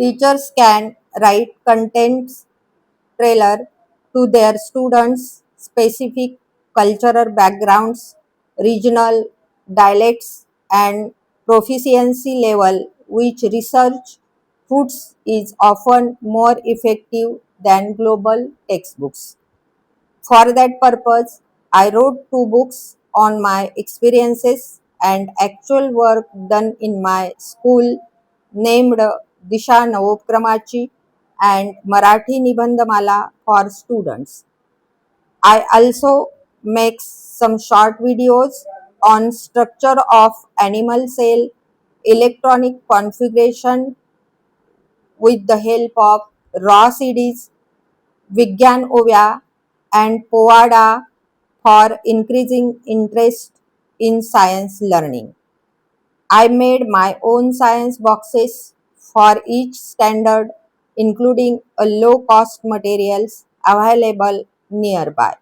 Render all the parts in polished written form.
Teachers can write contents trailer to their students' specific cultural backgrounds, regional dialects, and proficiency level, which research puts is often more effective than global textbooks. For that purpose, I wrote two books on my experiences and actual work done in my school named Disha Navopkramachi and Marathi Nibandhamala for students. I also make some short videos on structure of animal cell, electronic configuration with the help of raw CDs, Vigyan Ovya and Povada for increasing interest in science learning. I made my own science boxes for each standard, including a low cost materials available nearby.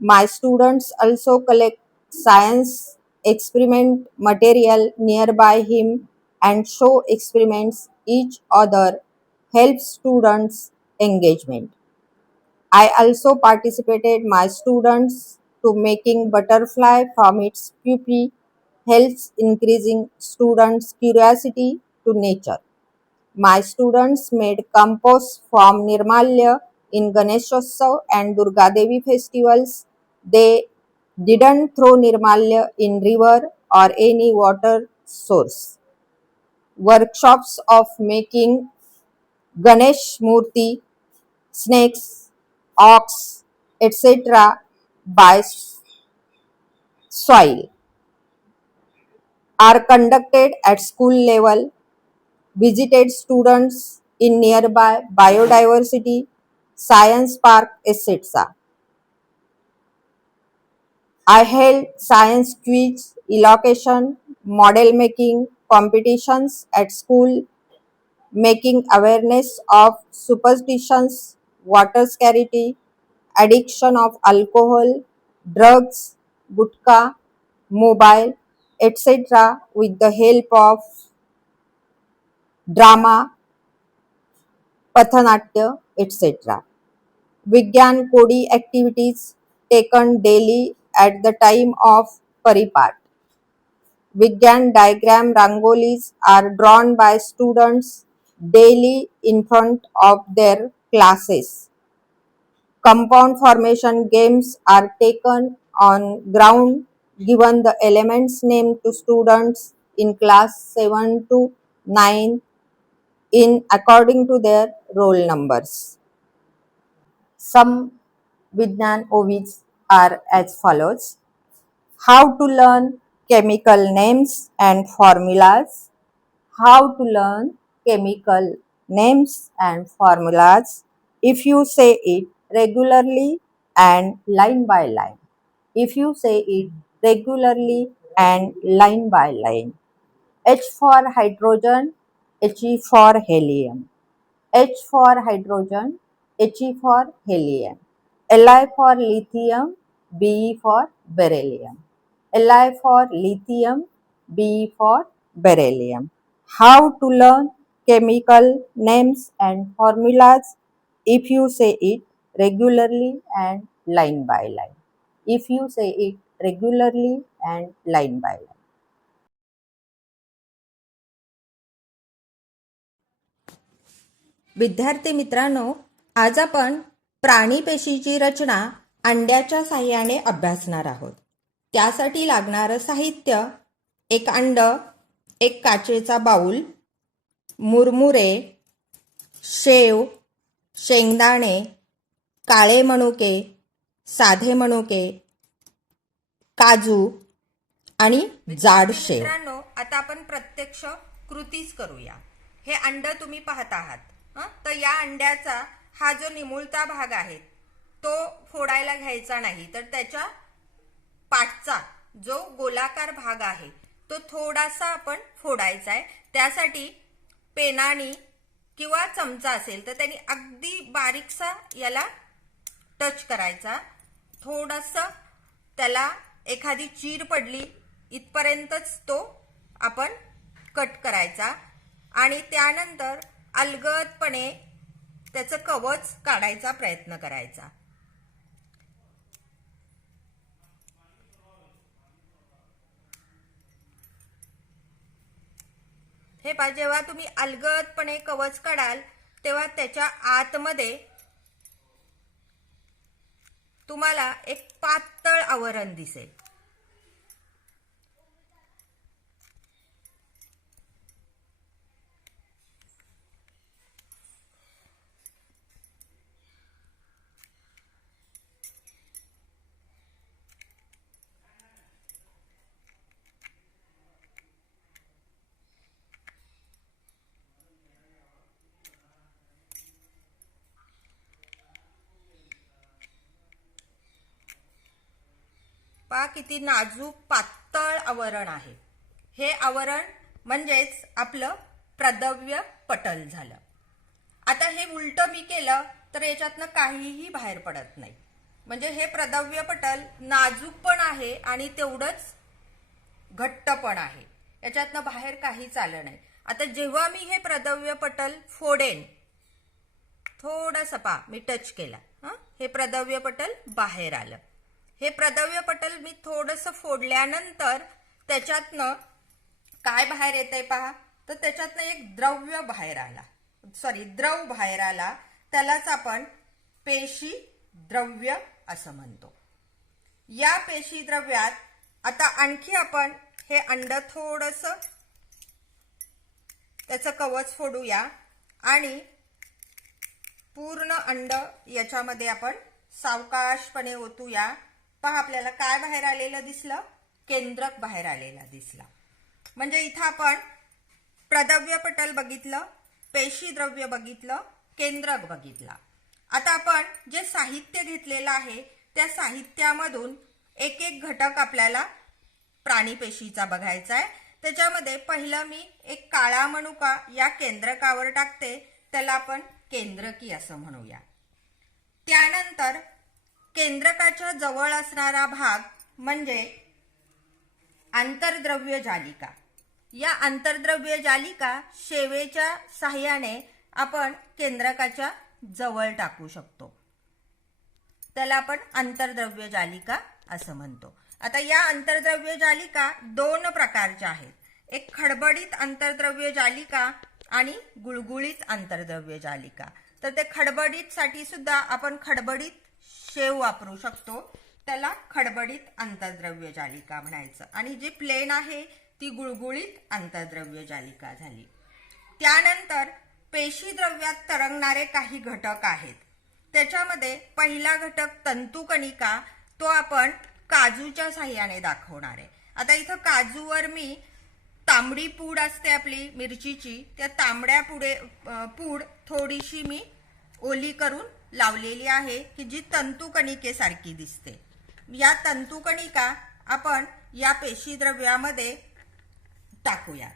My students also collect science experiment material nearby him and show experiments each other helps students engagement. I also participated my students to making butterfly from its pupae helps increasing students' curiosity to nature. My students made compost from Nirmalya in Ganeshotsav and Durga Devi festivals. They didn't throw Nirmalya in river or any water source. Workshops of making Ganesh Murti, snakes, ox, etc. by soil are conducted at school level. Visited students in nearby biodiversity, science park, etc. I held science quiz, elocation, model making competitions at school, making awareness of superstitions, water scarcity, addiction of alcohol, drugs, gutka, mobile, etc. with the help of drama, pathanatya, etc. Vigyan Kodi activities taken daily at the time of Paripat. Vigyan diagram rangolis are drawn by students daily in front of their classes. Compound formation games are taken on ground given the elements named to students in class 7 to 9 in according to their roll numbers. Some Vignan Ovids are as follows: how to learn chemical names and formulas, how to learn chemical names and formulas if you say it regularly and line by line. If you say it regularly and line by line. H for hydrogen, He for helium. H for hydrogen, He for helium. Li for lithium, Be for beryllium. Li for lithium, Be for beryllium. How to learn chemical names and formulas if you say it regularly and line by line. If you say it regularly and line by line. विद्यार्थी मित्रांनो, आज आपण प्राणी पेशीची रचना अंड्याच्या साहाय्याने अभ्यासणार आहोत. त्यासाठी लागणारं साहित्य: एक अंड, एक काचेचा बाऊल, मुरमुरे, शेव, शेंगदाणे, काळे मनुके, साधे मनुके, काजू आणि जाड शेव. मित्रांनो, आता आपण प्रत्यक्ष कृतीच करूया. हे अंड तुम्ही पाहत आहात. तर या अंड्याचा हा जो निमुळता भाग आहे तो फोडायला घ्यायचा नाही, तर त्याच्या पाठचा जो गोलाकार भाग आहे तो थोडासा आपण फोडायचा आहे. त्यासाठी पेनाने किंवा चमचा असेल तर त्यांनी अगदी बारीकसा याला टच करायचा. थोडंसं त्याला एखादी चीर पडली इथपर्यंतच तो आपण कट करायचा आणि त्यानंतर अलगदपणे त्याचं कवच काढायचा प्रयत्न करायचा. हे पहा, जेव्हा तुम्ही अलगदपणे कवच काढाल तेव्हा त्याच्या आतमध्ये तुम्हाला एक पातळ आवरण दिसेल. पहा किती नाजूक पातळ आवरण आहे. हे आवरण म्हणजेच आपलं प्रदव्य पटल झालं. आता हे उलट मी केलं तर याच्यातनं काहीही बाहेर पडत नाही. म्हणजे हे प्रदव्य पटल नाजूक पण आहे आणि तेवढंच घट्ट पण आहे. याच्यातनं बाहेर काहीच आलं नाही. आता जेव्हा मी हे प्रदव्य पटल फोडेन, थोडंसं पहा मी टच केला, हे प्रदव्य पटल बाहेर आलं. हे प्रदव्य पटल मी थोडंसं फोडल्यानंतर त्याच्यातनं काय बाहेर येतंय पहा, तर त्याच्यातनं एक द्रव बाहेर आला. त्यालाच आपण पेशी द्रव्य असं म्हणतो. या पेशी द्रव्यात आता आणखी आपण हे अंड थोडंसं त्याचं कवच फोडूया आणि पूर्ण अंड याच्यामध्ये आपण सावकाशपणे ओतूया. पहा आपल्याला काय बाहेर आलेलं दिसलं, केंद्रक बाहेर आलेला दिसला. म्हणजे इथं आपण प्रदव्य पटल बघितलं, पेशी द्रव्य बघितलं, केंद्रक बघितला. आता आपण जे साहित्य घेतलेलं आहे त्या साहित्यामधून एक एक घटक आपल्याला प्राणीपेशीचा बघायचा आहे. त्याच्यामध्ये पहिलं मी एक काळा मनुका या केंद्रकावर टाकते, त्याला आपण केंद्रकी असं म्हणूया. त्यानंतर केंद्रकाच्या जवळ असणारा भाग म्हणजे आंतरद्रव्य जालिका. या आंतरद्रव्य जालिका शेवेच्या साहाय्याने आपण केंद्रकाच्या जवळ टाकू शकतो. त्याला आपण आंतरद्रव्य जालिका असं म्हणतो. आता या आंतरद्रव्य जालिका दोन प्रकारच्या आहेत. एक खडबडीत आंतरद्रव्य जालिका आणि गुळगुळीत आंतरद्रव्य जालिका. तर ते खडबडीत साठी सुद्धा आपण खडबडीत शेव वापरू शकतो, त्याला खडबडीत आंतरद्रव्य जालिका म्हणायचं. आणि जी प्लेन आहे ती गुळगुळीत आंतरद्रव्य जालिका झाली. त्यानंतर पेशी द्रव्यात तरंगणारे काही घटक आहेत. त्याच्यामध्ये पहिला घटक तंतुकणिका, तो आपण काजूच्या साहाय्याने दाखवणार आहे. आता इथं काजूवर मी तांबडी पूड असते आपली मिरचीची, त्या तांबड्या पूड थोडीशी मी ओली करून लावलेली आहे की जी तंतुकणिकेसारखी दिसते. या तंतुकणिका आपण या पेशी द्रव्यामध्ये टाकूया.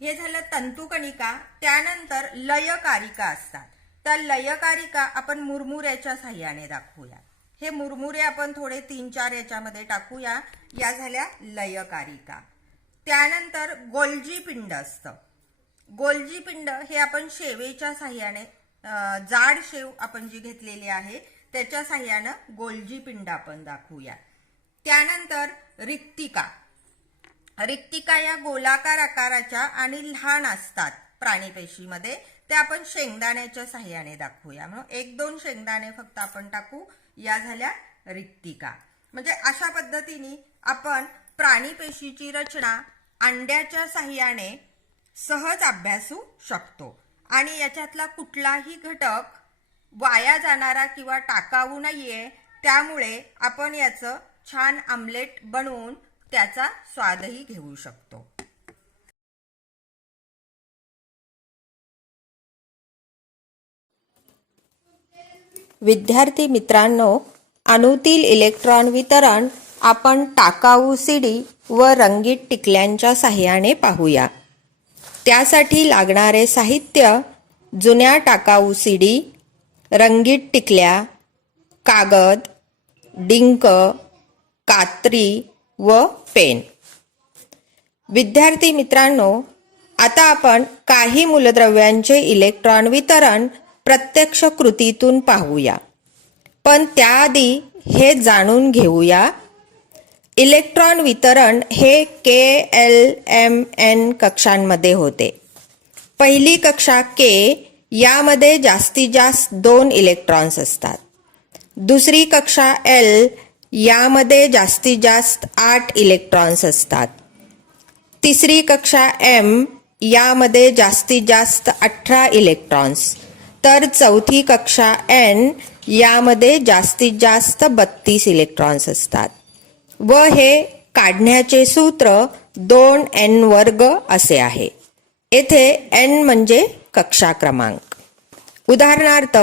हे झालं तंतुकणिका. त्यानंतर लयकारिका असतात. त्या लयकारिका आपण मुरमुऱ्याच्या साहाय्याने दाखवूया. हे मुरमुरे आपण थोडे 3-4 याच्यामध्ये टाकूया. या झाल्या लयकारिका. त्यानंतर गोल्जी पिंड असतं. गोल्जी पिंड हे आपण शेवेच्या साहाय्याने, जाड शेव आपण जी घेतलेली आहे त्याच्या साहाय्यानं गोल्जी पिंड आपण दाखवूया. त्यानंतर रिक्तिका. रिक्तिका या गोलाकार आकाराच्या आणि लहान असतात प्राणीपेशीमध्ये. ते आपण शेंगदाण्याच्या साहाय्याने दाखवूया. म्हणून 1-2 शेंगदाणे फक्त आपण टाकू. या झाल्या रिक्तिका. म्हणजे अशा पद्धतीने आपण प्राणीपेशीची रचना अंड्याच्या साहाय्याने सहज अभ्यासू शकतो. आणि याच्यातला कुठलाही घटक वाया जाणारा किंवा टाकाऊ नाहीये. त्यामुळे आपण याचं छान आमलेट बनवून त्याचा स्वादही घेऊ शकतो. विद्यार्थी मित्रांनो, अणूतील इलेक्ट्रॉन वितरण आपण टाकाऊ सीडी व रंगीत टिकल्यांच्या साहाय्याने पाहूया. त्यासाठी लागणारे साहित्य: जुन्या टाकाऊ सीडी, रंगीत टिकल्या, कागद, डिंक, कात्री व पेन. विद्यार्थी मित्रांनो, आता आपण काही मूलद्रव्यांचे इलेक्ट्रॉन वितरण प्रत्यक्ष कृतीतून पाहूया, पण त्याआधी हे जाणून घेऊया इलेक्ट्रॉन वितरण हे KLMN कक्षांमध्ये होते. पहिली कक्षा K यामध्ये जास्तीत जास्त 2 इलेक्ट्रॉन्स असतात. दुसरी कक्षा L यामध्ये जास्तीत जास्त 8 इलेक्ट्रॉन्स असतात. तिसरी कक्षा M यामध्ये जास्तीत जास्त 18 इलेक्ट्रॉन्स, तर चौथी कक्षा N यामध्ये जास्तीत जास्त 32 इलेक्ट्रॉन्स असतात. व हे काढण्याचे सूत्र 2n वर्ग असे आहे. येथे n म्हणजे कक्षा क्रमांक. उदाहरणार्थ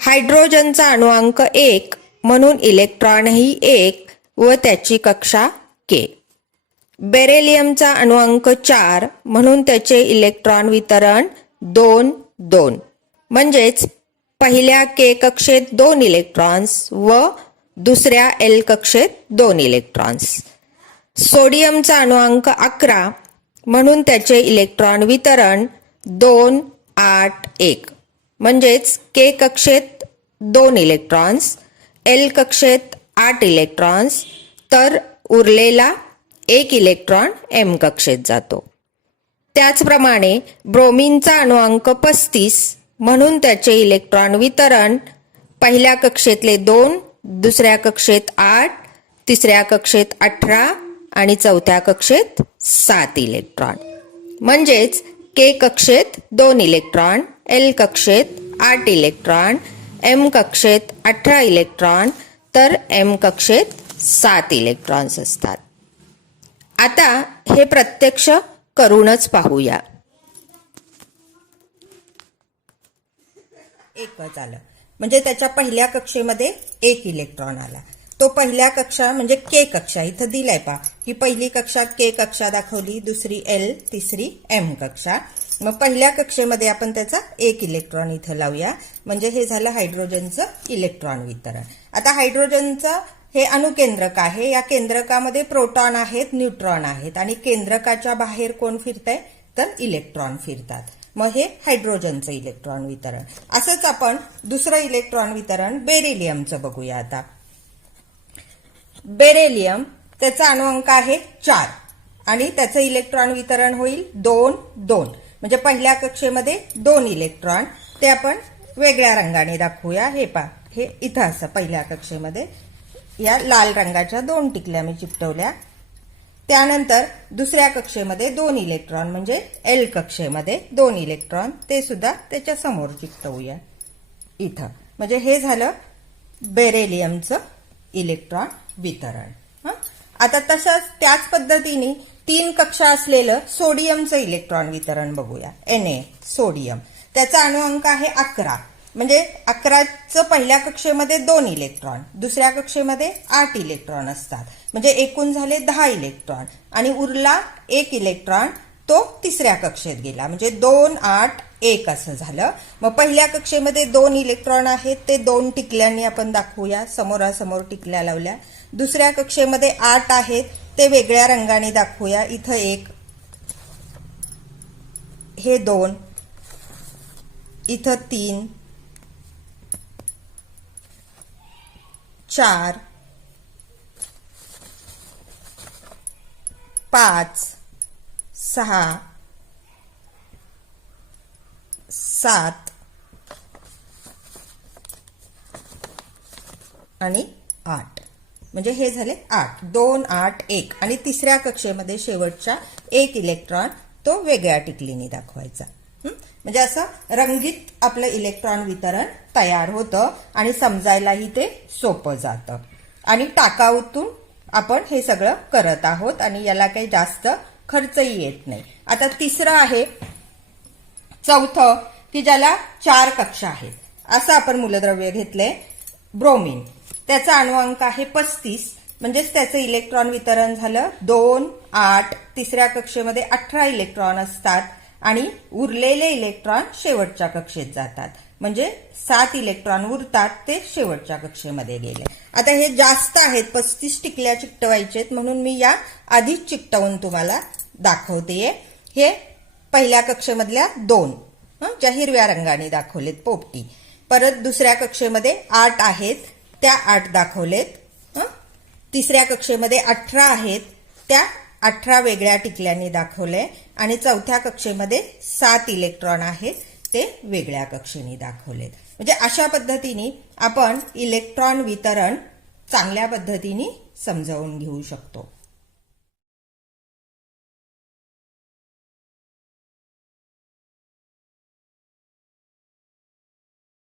हायड्रोजनचा अणुअंक 1 म्हणून इलेक्ट्रॉनही 1 व त्याची कक्षा K. बेरिलियमचा अणुअंक 4 म्हणून त्याचे इलेक्ट्रॉन वितरण 2-2, म्हणजेच पहिल्या K कक्षेत 2 इलेक्ट्रॉन्स व दुसऱ्या L कक्षेत 2 इलेक्ट्रॉन्स. सोडियमचा अणुअंक 11 म्हणून त्याचे इलेक्ट्रॉन वितरण 2-8-1, म्हणजेच K कक्षेत 2 इलेक्ट्रॉन्स, L कक्षेत 8 इलेक्ट्रॉन्स, तर उरलेला 1 इलेक्ट्रॉन M कक्षेत जातो. त्याचप्रमाणे ब्रोमिनचा अणुअंक 35 म्हणून त्याचे इलेक्ट्रॉन वितरण पहिल्या कक्षेतले 2, दुसऱ्या कक्षेत 8, तिसऱ्या कक्षेत 18 आणि चौथ्या कक्षेत 7 इलेक्ट्रॉन. म्हणजेच K कक्षेत 2 इलेक्ट्रॉन, L कक्षेत 8 इलेक्ट्रॉन, M कक्षेत 18 इलेक्ट्रॉन, तर M कक्षेत 7 इलेक्ट्रॉन्स असतात. आता हे प्रत्यक्ष करूनच पाहूया. एकच आलं म्हणजे त्याच्या पहिल्या कक्षेमध्ये 1 इलेक्ट्रॉन आला. तो पहिल्या कक्षा म्हणजे K कक्षा इथं दिलाय पहा. ही पहिली कक्षा K कक्षा दाखवली, दुसरी L, तिसरी M कक्षा. मग पहिल्या कक्षेमध्ये आपण त्याचा 1 इलेक्ट्रॉन इथं लावूया, म्हणजे हे झालं हायड्रोजनचं इलेक्ट्रॉन वितरण. आता हायड्रोजनचं हे अणुकेंद्रक आहे. या केंद्रकामध्ये प्रोटॉन आहेत, न्यूट्रॉन आहेत आणि केंद्रकाच्या बाहेर कोण फिरतंय तर इलेक्ट्रॉन फिरतात. मग हे हायड्रोजनचं इलेक्ट्रॉन वितरण. असंच आपण दुसरं इलेक्ट्रॉन वितरण बेरिलियमचं बघूया. आता बेरिलियम त्याचा अणुअंक आहे 4 आणि त्याचं इलेक्ट्रॉन वितरण होईल 2-2, म्हणजे पहिल्या कक्षेमध्ये 2 इलेक्ट्रॉन. ते आपण वेगळ्या रंगाने दाखवूया. हे पहा, हे इथं असं पहिल्या कक्षेमध्ये या लाल रंगाच्या 2 टिकल्या मी चिकटवल्या. त्यानंतर दुसऱ्या कक्षेमध्ये 2 इलेक्ट्रॉन म्हणजे L कक्षेमध्ये 2 इलेक्ट्रॉन, ते सुद्धा त्याच्या समोर चिकटवूया इथं. म्हणजे हे झालं बेरिलियमचं इलेक्ट्रॉन वितरण. आता तसंच त्याच पद्धतीने 3 कक्षा असलेलं सोडियमचं इलेक्ट्रॉन वितरण बघूया. Na सोडियम, त्याचा अणुअंक आहे 11, म्हणजे 11चं पहिल्या कक्षेमध्ये 2 इलेक्ट्रॉन, दुसऱ्या कक्षेमध्ये 8 इलेक्ट्रॉन असतात, म्हणजे एकूण झाले 10 इलेक्ट्रॉन आणि उरला 1 इलेक्ट्रॉन, तो तिसऱ्या कक्षेत गेला, म्हणजे 2-8-1 असं झालं. मग पहिल्या कक्षेमध्ये 2 इलेक्ट्रॉन आहेत, ते 2 टिकल्यांनी आपण दाखवूया, समोरासमोर टिकल्या लावल्या. दुसऱ्या कक्षेमध्ये 8 आहेत, ते वेगळ्या रंगाने दाखवूया. इथं 1, हे 2, इथं 3, 4, 5, 6, 7 आणि 8, म्हणजे हे झाले 8, 2-8-1. आणि तिसऱ्या कक्षेमध्ये शेवटच्या 1 इलेक्ट्रॉन तो वेगळ्या टिकलीने दाखवायचा. म्हणजे असं रंगीत आपलं इलेक्ट्रॉन वितरण तयार होतं आणि समजायलाही ते सोपं जातं. आणि टाकाऊतून आपण हे सगळं करत आहोत आणि याला काही जास्त खर्चही येत नाही. आता तिसरं आहे चौथं, की ज्याला 4 कक्षा आहेत. असं आपण मूलद्रव्य घेतले ब्रोमिन, त्याचा अणुअंक आहे 35, म्हणजेच त्याचं इलेक्ट्रॉन वितरण झालं 2-8. तिसऱ्या कक्षेमध्ये 18 इलेक्ट्रॉन असतात आणि उरलेले इलेक्ट्रॉन शेवटच्या कक्षेत जातात, म्हणजे 7 इलेक्ट्रॉन उरतात, ते शेवटच्या कक्षेमध्ये गेले. आता हे जास्त आहेत, 35 टिकल्या चिकटवायचेत, म्हणून मी या आधीच चिकटवून तुम्हाला दाखवतेय. हे पहिल्या कक्षेमधल्या 2 ज्या हिरव्या रंगाने दाखवलेत पोपटी. परत दुसऱ्या कक्षेमध्ये 8 आहेत, त्या 8 दाखवलेत. तिसऱ्या कक्षेमध्ये 18 आहेत, त्या 18 वेगळ्या टिकल्याने दाखवले. आणि चौथ्या कक्षेमध्ये 7 इलेक्ट्रॉन आहेत, ते वेगळ्या कक्षेने दाखवलेत. म्हणजे अशा पद्धतीने आपण इलेक्ट्रॉन वितरण चांगल्या पद्धतीने समजावून घेऊ शकतो.